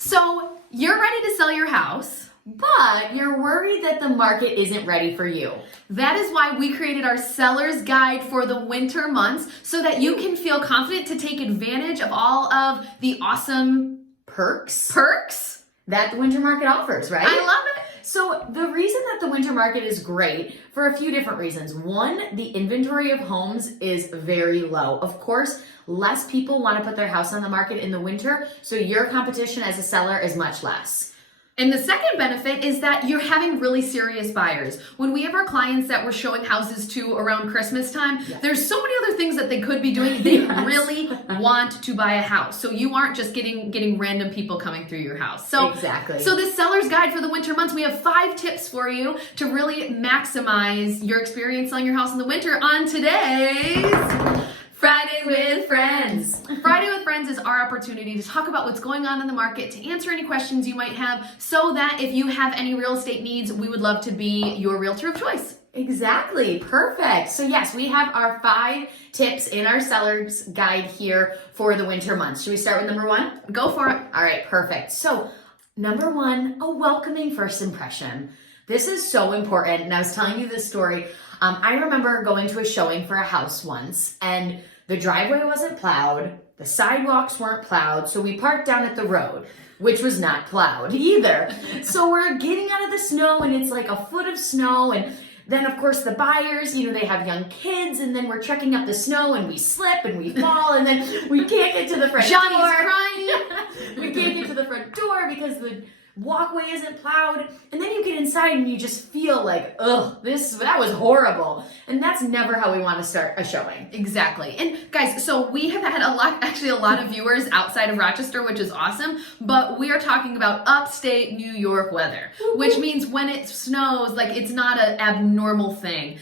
So you're ready to sell your house, but you're worried that the market isn't ready for you. That is why we created our seller's guide for the winter months so that you can feel confident to take advantage of all of the awesome Perks that that the winter market offers, right? I love it. So the reason that the winter market is great for a few different reasons. One, the inventory of homes is very low. Of course, less people want to put their house on the market in the winter, so your competition as a seller is much less. And the second benefit is that you're having really serious buyers. When we have our clients that we're showing houses to around Christmas time, there's so many other things that they could be doing. They really want to buy a house. So you aren't just getting random people coming through your house. So exactly. So this seller's guide for the winter months, we have 5 tips for you to really maximize your experience selling your house in the winter on today's Friday with Friends. Friday with Friends is our opportunity to talk about what's going on in the market, to answer any questions you might have, so that if you have any real estate needs, we would love to be your realtor of choice. Exactly. Perfect. So yes, we have our 5 tips in our seller's guide here for the winter months. Should we start with number 1? Go for it. All right, perfect. So number 1, a welcoming first impression. This is so important. And I was telling you this story. I remember going to a showing for a house once, and the driveway wasn't plowed, the sidewalks weren't plowed, so we parked down at the road, which was not plowed either. So we're getting out of the snow, and it's like a foot of snow, and then, of course, the buyers, they have young kids, and then we're trekking up the snow, and we slip, and we fall, and then we can't get to the front door. Johnny's crying. We can't get to the front door because the walkway isn't plowed, and then you get inside and you just feel like, ugh, that was horrible. And that's never how we want to start a showing. Exactly. And guys, so we have had a lot of viewers outside of Rochester, which is awesome, but we are talking about upstate New York weather, which means when it snows, like, it's not an abnormal thing.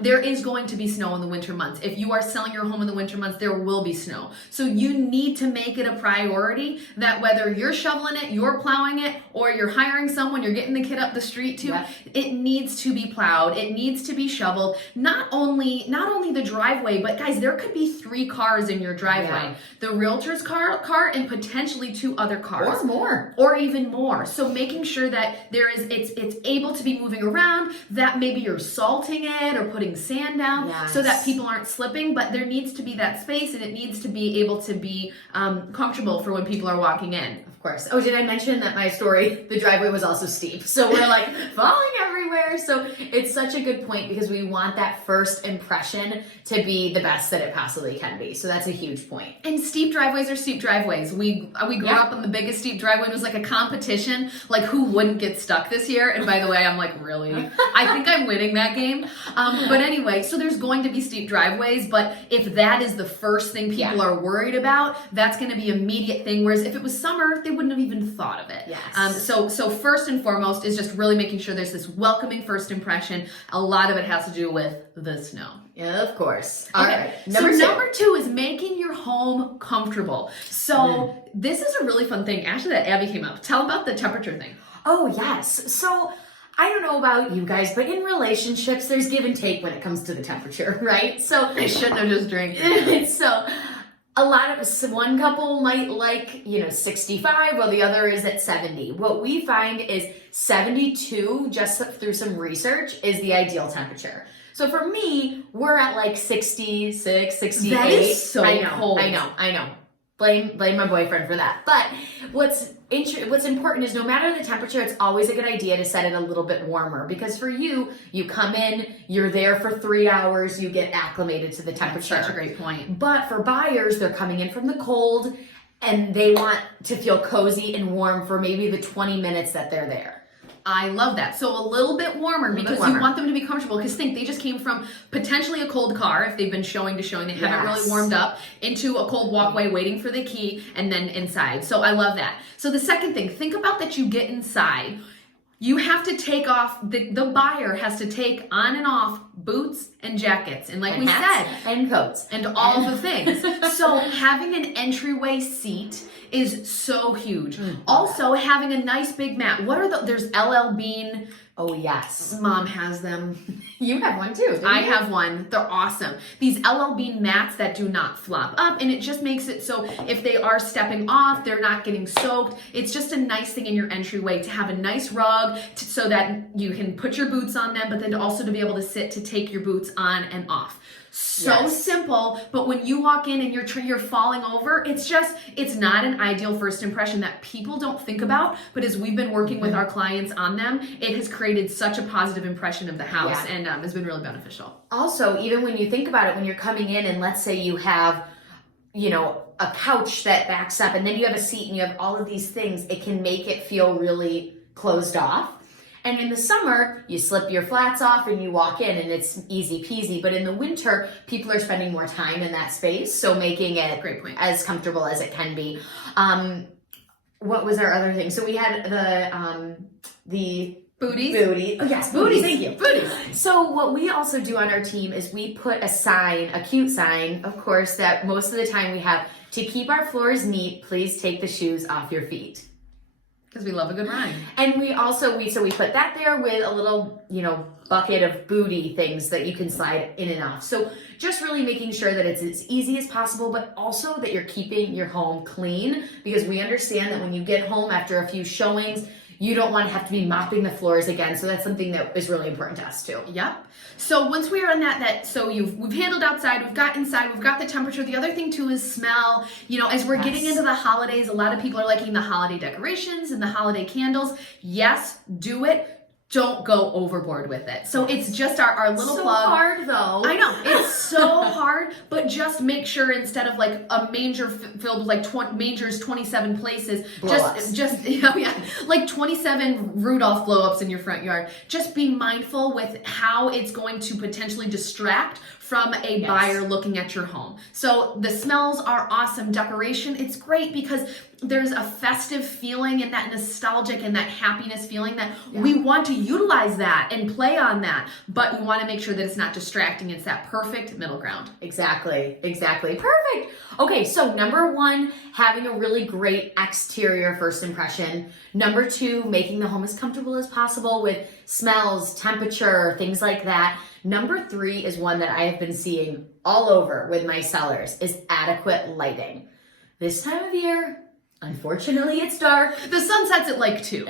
There is going to be snow in the winter months. If you are selling your home in the winter months, there will be snow. So you need to make it a priority that whether you're shoveling it, you're plowing it, or you're hiring someone, you're getting the kid up the street to, it needs to be plowed. It needs to be shoveled. Not only the driveway, but guys, there could be 3 cars in your driveway. The realtor's car and potentially 2 other cars. Or more. Or even more. So making sure that it's able to be moving around, that maybe you're salting it or putting sand down so that people aren't slipping, but there needs to be that space, and it needs to be able to be comfortable for when people are walking in. Of course. Oh, did I mention that my story, the driveway was also steep? So we're like falling everywhere. So it's such a good point because we want that first impression to be the best that it possibly can be. So that's a huge point. And steep driveways are steep driveways. We grew up on the biggest steep driveway. It was like a competition, like who wouldn't get stuck this year. And by the way, I'm like, really? I think I'm winning that game. But anyway, so there's going to be steep driveways, but if that is the first thing people are worried about, that's going to be an immediate thing. Whereas if it was summer, they wouldn't have even thought of it. Yes. So first and foremost is just really making sure there's this welcoming first impression. A lot of it has to do with the snow. Yeah, of course. All right. Number 2 is making your home comfortable. So this is a really fun thing. Actually, that Abby came up. Tell about the temperature thing. Oh, yes. So I don't know about you guys, but in relationships, there's give and take when it comes to the temperature, right? So I shouldn't have just drank. So one couple might like, 65, while the other is at 70. What we find is 72, just through some research, is the ideal temperature. So for me, we're at like 66, 68. That is so cold. I know. Blame my boyfriend for that. But what's important is no matter the temperature, it's always a good idea to set it a little bit warmer, because for you come in, you're there for 3 hours, you get acclimated to the temperature. That's such a great point. But for buyers, they're coming in from the cold and they want to feel cozy and warm for maybe the 20 minutes that they're there. I love that. So a little bit warmer because you want them to be comfortable. Because think, they just came from potentially a cold car, if they've been showing to showing, they haven't really warmed up, into a cold walkway waiting for the key, and then inside. So I love that. So the second thing, think about that you get inside. You have to take off, the buyer has to take on and off boots and jackets. And like we said, and coats. And all the things. So having an entryway seat is so huge. Also having a nice big mat. There's LL Bean Oh, yes. Mom has them. You have one too. Didn't I you? have one. They're awesome. These LL Bean mats that do not flop up, and it just makes it so if they are stepping off, they're not getting soaked. It's just a nice thing in your entryway to have a nice rug so that you can put your boots on them, but then also to be able to sit to take your boots on and off. So simple, but when you walk in and you're falling over, it's not an ideal first impression that people don't think about, but as we've been working with our clients on them, it has created such a positive impression of the house and has been really beneficial. Also, even when you think about it, when you're coming in and let's say you have, a couch that backs up and then you have a seat and you have all of these things, it can make it feel really closed off. And in the summer, you slip your flats off and you walk in and it's easy peasy. But in the winter, people are spending more time in that space. So making it Great point. as comfortable as it can be. What was our other thing? So we had the Booties. booty. Oh yes, booties. Thank you. Booties. So what we also do on our team is we put a cute sign, of course, that most of the time we have, to keep our floors neat, please take the shoes off your feet. Because we love a good rhyme. And we put that there with a little, bucket of booty things that you can slide in and off. So just really making sure that it's as easy as possible, but also that you're keeping your home clean, because we understand that when you get home after a few showings, you don't want to have to be mopping the floors again. So that's something that is really important to us too. Yep. So once we are on we've handled outside, we've got inside, we've got the temperature. The other thing too is smell. As we're getting into the holidays, a lot of people are liking the holiday decorations and the holiday candles. Yes, do it. Don't go overboard with it. So it's just our little so plug. Hard though. I know, it's so hard, but just make sure instead of like a manger filled with mangers 27 places, like 27 Rudolph blow-ups in your front yard. Just be mindful with how it's going to potentially distract from a buyer looking at your home. So the smells are awesome. Decoration, it's great because there's a festive feeling and that nostalgic and that happiness feeling that we want to utilize that and play on that, but we want to make sure that it's not distracting. It's that perfect middle ground. Exactly. Perfect. Okay, so number 1, having a really great exterior first impression. Number 2, making the home as comfortable as possible with smells, temperature, things like that. Number 3 is one that I have been seeing all over with my sellers, is adequate lighting. This time of year, unfortunately, it's dark. The sun sets at like 2.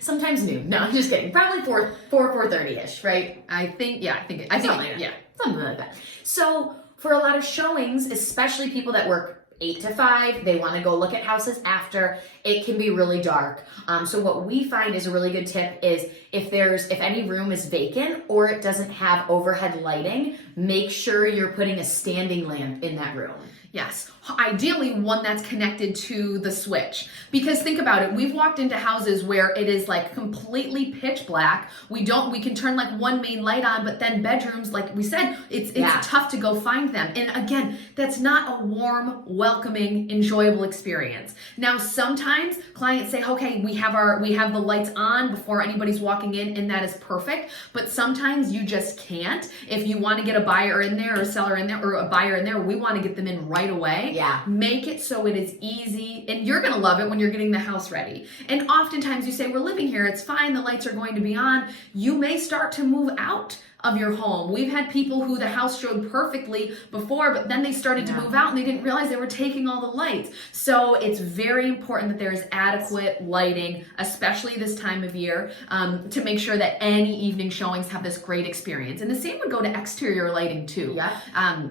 Sometimes noon. No, I'm just kidding. Probably 4:30ish, right? I think something like that. So for a lot of showings, especially people that work 8 to 5, they want to go look at houses after, it can be really dark. So what we find is a really good tip is if any room is vacant or it doesn't have overhead lighting, make sure you're putting a standing lamp in that room. Yes, ideally one that's connected to the switch. Because think about it, we've walked into houses where it is like completely pitch black. We can turn like one main light on, but then bedrooms, like we said, it's tough to go find them. And again, that's not a warm, welcoming, enjoyable experience. Now, sometimes clients say, okay, we have the lights on before anybody's walking in, and that is perfect. But sometimes you just can't. If you want to get a buyer in there or a seller in there or a buyer in there, we want to get them in right away. Yeah. Make it so it is easy, and you're going to love it when you're getting the house ready. And oftentimes you say, we're living here, it's fine, the lights are going to be on. You may start to move out of your home. We've had people who the house showed perfectly before, but then they started to move out and they didn't realize they were taking all the lights. So it's very important that there is adequate lighting, especially this time of year, to make sure that any evening showings have this great experience. And the same would go to exterior lighting too.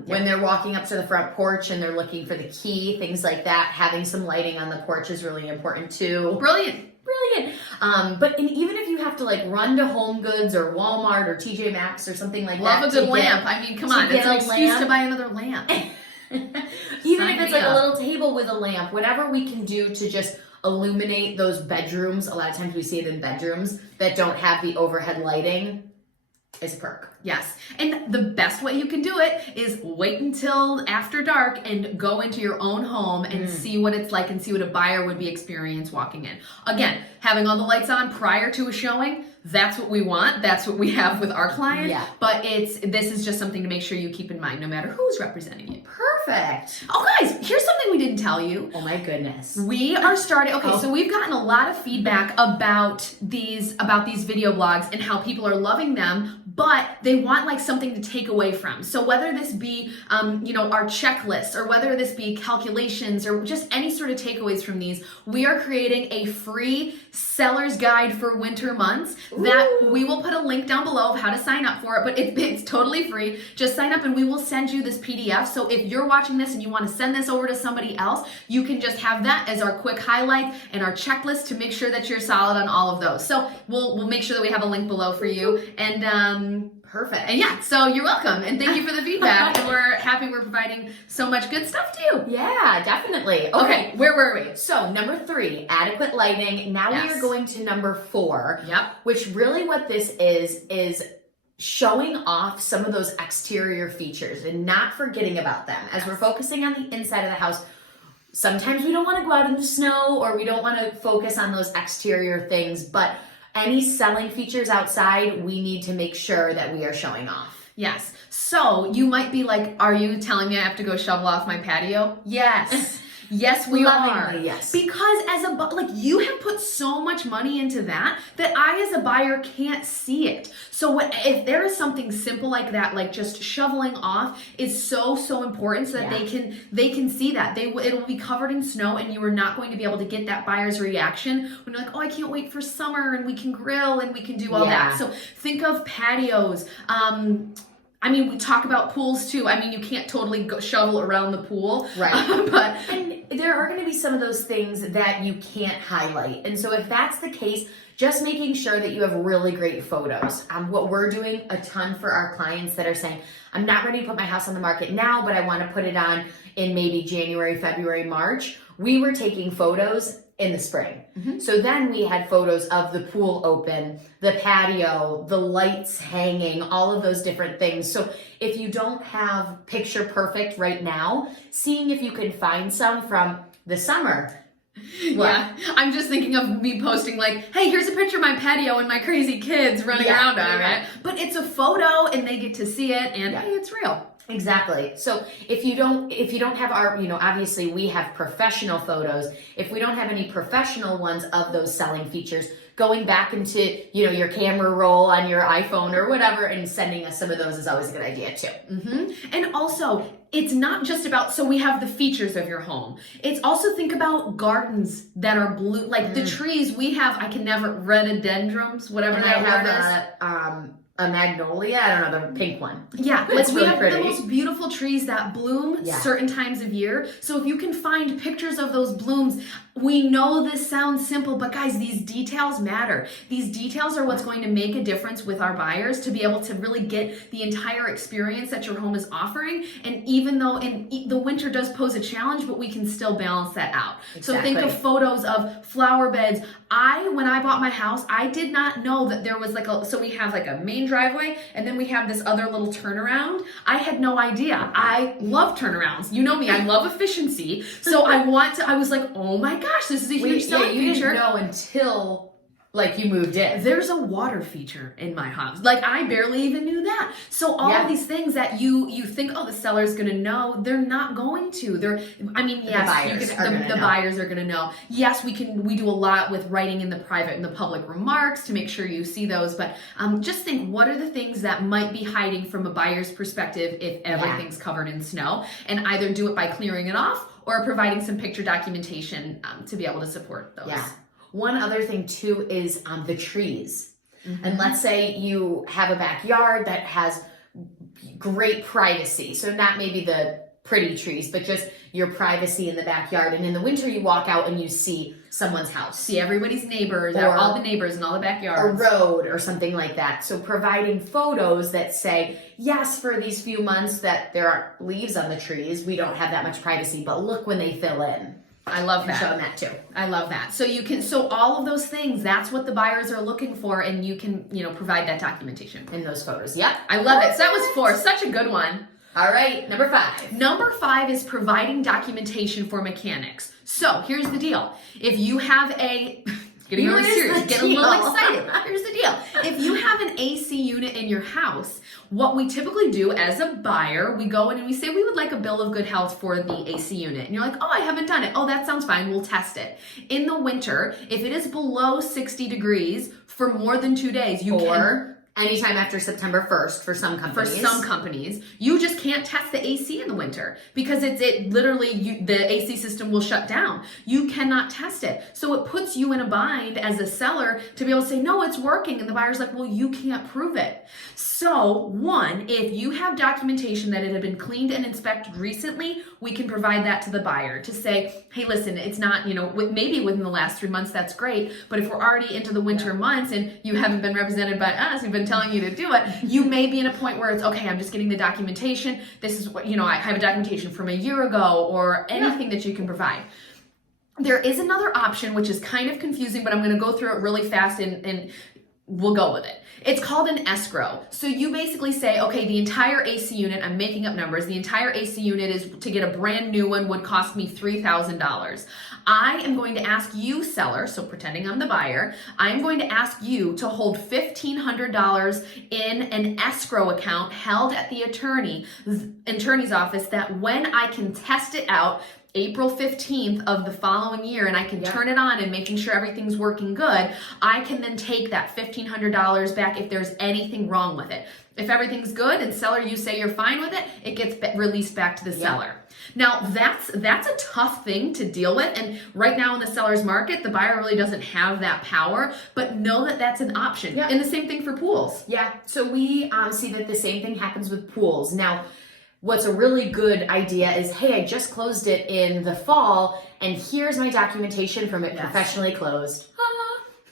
When they're walking up to the front porch and they're looking for the key, things like that, having some lighting on the porch is really important too. Brilliant. But even if you have to like run to Home Goods or Walmart or TJ Maxx or something like Love that. Love a good lamp. I mean, come on. It's an excuse to buy another lamp. Even if it's like a little table with a lamp, whatever we can do to just illuminate those bedrooms. A lot of times we see it in bedrooms that don't have the overhead lighting is a perk. Yes. And the best way you can do it is wait until after dark and go into your own home and see what it's like and see what a buyer would be experienced walking in. Again, having all the lights on prior to a showing, that's what we want. That's what we have with our client. Yeah. But this is just something to make sure you keep in mind no matter who's representing you. Perfect. Oh guys, here's something we didn't tell you. Oh my goodness. We are starting, so we've gotten a lot of feedback about these video blogs and how people are loving them, but they want like something to take away from. So whether this be, our checklist or whether this be calculations or just any sort of takeaways from these, we are creating a free seller's guide for winter months that we will put a link down below of how to sign up for it, but it's totally free. Just sign up and we will send you this PDF. So if you're watching this and you want to send this over to somebody else, you can just have that as our quick highlight and our checklist to make sure that you're solid on all of those. So we'll make sure that we have a link below for you. And perfect. And yeah, so you're welcome. And thank you for the feedback. And we're happy we're providing so much good stuff to you. Yeah, definitely. Okay, where were we? So number 3, adequate lighting. Now we are going to number 4. Yep. Which really what this is showing off some of those exterior features and not forgetting about them. As we're focusing on the inside of the house, sometimes we don't want to go out in the snow or we don't want to focus on those exterior things, but any selling features outside, we need to make sure that we are showing off. Yes. So you might be like, are you telling me I have to go shovel off my patio? Yes. Yes, we are. Yes. Because you have put so much money into that I as a buyer can't see it. So if there is something simple like that, like just shoveling off is so important so that they can see that. It will be covered in snow and you are not going to be able to get that buyer's reaction when you're like, oh, I can't wait for summer and we can grill and we can do all that. So think of patios. We talk about pools too. You can't totally shovel around the pool. Right. And there are going to be some of those things that you can't highlight. And so if that's the case, just making sure that you have really great photos. What we're doing a ton for our clients that are saying, I'm not ready to put my house on the market now, but I want to put it on in maybe January, February, March. We were taking photos in the spring. So then we had photos of the pool open, the patio, the lights hanging, all of those different things. So if you don't have picture perfect right now, seeing if you can find some from the summer. Yeah, I'm just thinking of me posting like, hey, here's a picture of my patio and my crazy kids running around on it. But it's a photo and they get to see it and hey, it's real. Exactly. So if you don't have our, obviously we have professional photos. If we don't have any professional ones of those selling features, going back into, your camera roll on your iPhone or whatever and sending us some of those is always a good idea too. And also, it's not just about, so we have the features of your home. It's also think about gardens that are blue, like the trees we have, rhododendrons, whatever and that word is. A magnolia, I don't know, the pink one. Yeah, it's we really have pretty. the most beautiful trees that bloom certain times of year. So if you can find pictures of those blooms, we know this sounds simple, but guys, these details matter. These details are what's going to make a difference with our buyers to be able to really get the entire experience that your home is offering. And even though the winter does pose a challenge, but we can still balance that out. Exactly. So think of photos of flower beds. When I bought my house, I did not know that there was so we have like a main driveway and then we have this other little turnaround. I had no idea. I love turnarounds. You know me, I love efficiency. So I was like, oh my gosh, this is a huge selling feature. You didn't know until you moved in. There's a water feature in my house. I barely even knew that. So all of these things that you think, oh, the seller's gonna know, they're not going to. The buyers are gonna know. Yes, we do a lot with writing in the private and the public remarks to make sure you see those, but just think, what are the things that might be hiding from a buyer's perspective if everything's covered in snow, and either do it by clearing it off or providing some picture documentation to be able to support those. Yeah. One other thing too is the trees. And let's say you have a backyard that has great privacy. So not maybe the pretty trees, but just your privacy in the backyard. And in the winter you walk out and you see someone's house. See everybody's neighbors, or all the neighbors in all the backyards. A road or something like that. So providing photos that say, yes, for these few months that there aren't leaves on the trees, we don't have that much privacy, but look when they fill in. I love And show that. them that too. I love that. So all of those things, that's what the buyers are looking for, and you can, provide that documentation. In those photos. Yep. I love it. So that was 4. Such a good one. All right, number 5. Number 5 is providing documentation for mechanics. So here's the deal. If you have a getting really serious, getting a little excited. Here's the deal. If you have an AC unit in your house, what we typically do as a buyer, we go in and we say we would like a bill of good health for the AC unit. And you're like, oh, I haven't done it. Oh, that sounds fine. We'll test it. In the winter, if it is below 60 degrees for more than 2 days, you can... Anytime after September 1st for some companies. You just can't test the AC in the winter because the AC system will shut down. You cannot test it. So it puts you in a bind as a seller to be able to say, no, it's working. And the buyer's like, well, you can't prove it. So 1, if you have documentation that it had been cleaned and inspected recently, we can provide that to the buyer to say, hey, listen, it's not, maybe within the last 3 months, that's great. But if we're already into the winter months and you haven't been represented by us, we've been telling you to do it, you may be in a point where it's, okay, I'm just getting the documentation. This is what, I have a documentation from a year ago or anything that you can provide. There is another option, which is kind of confusing, but I'm going to go through it really fast and we'll go with it. It's called an escrow. So you basically say, okay, the entire AC unit, I'm making up numbers, the entire AC unit is to get a brand new one would cost me $3,000. I am going to ask you, seller, so pretending I'm the buyer, I'm going to ask you to hold $1,500 in an escrow account held at the attorney's office that when I can test it out, April 15th of the following year, and I can turn it on and making sure everything's working good, I can then take that $1,500 back if there's anything wrong with it. If everything's good and seller, you say you're fine with it, it gets released back to the seller. Now, that's a tough thing to deal with, and right now in the seller's market, the buyer really doesn't have that power, but know that that's an option. And the same thing for pools. Yeah, so we see that the same thing happens with pools. Now, what's a really good idea is, hey, I just closed it in the fall, and here's my documentation from it professionally closed.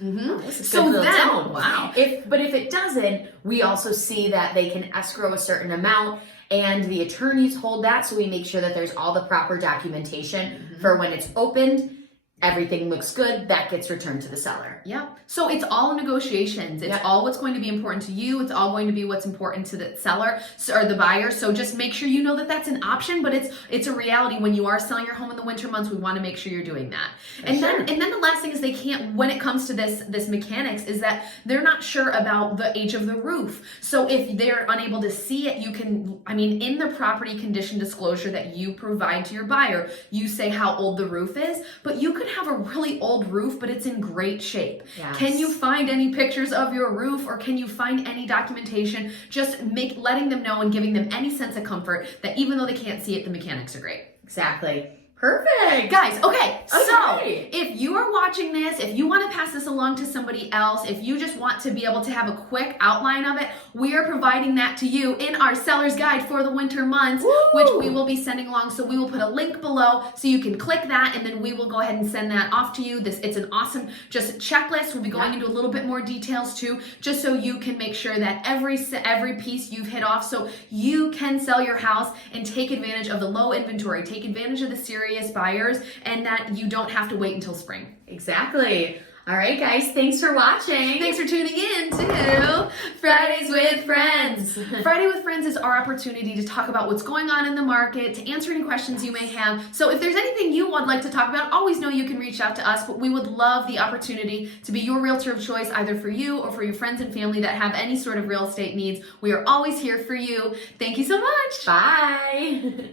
Mm-hmm. So then, wow. But if it doesn't, we also see that they can escrow a certain amount, and the attorneys hold that, so we make sure that there's all the proper documentation for when it's opened. Everything looks good, that gets returned to the seller. Yep. So it's all negotiations. It's all what's going to be important to you. It's all going to be what's important to the seller or the buyer. So just make sure you know that that's an option, but it's a reality. When you are selling your home in the winter months, we want to make sure you're doing that. And then the last thing is they can't, when it comes to this mechanics, is that they're not sure about the age of the roof. So if they're unable to see it, you can, in the property condition disclosure that you provide to your buyer, you say how old the roof is, but you could have a really old roof, but it's in great shape. Yes. Can you find any pictures of your roof, or can you find any documentation? Just letting them know and giving them any sense of comfort that even though they can't see it, the mechanics are great. Exactly. Perfect. Guys, okay, so if you are watching this, if you want to pass this along to somebody else, if you just want to be able to have a quick outline of it, we are providing that to you in our seller's guide for the winter months, which we will be sending along. So we will put a link below so you can click that, and then we will go ahead and send that off to you. It's an awesome just checklist. We'll be going into a little bit more details too, just so you can make sure that every piece you've hit off so you can sell your house and take advantage of the low inventory, take advantage of the serious buyers, and that you don't have to wait until spring. Exactly. All right, guys, thanks for watching. Thanks for tuning in to Fridays with Friends. Friday with Friends is our opportunity to talk about what's going on in the market, to answer any questions you may have. So if there's anything you would like to talk about, always know you can reach out to us, but we would love the opportunity to be your realtor of choice, either for you or for your friends and family that have any sort of real estate needs. We are always here for you. Thank you so much. Bye.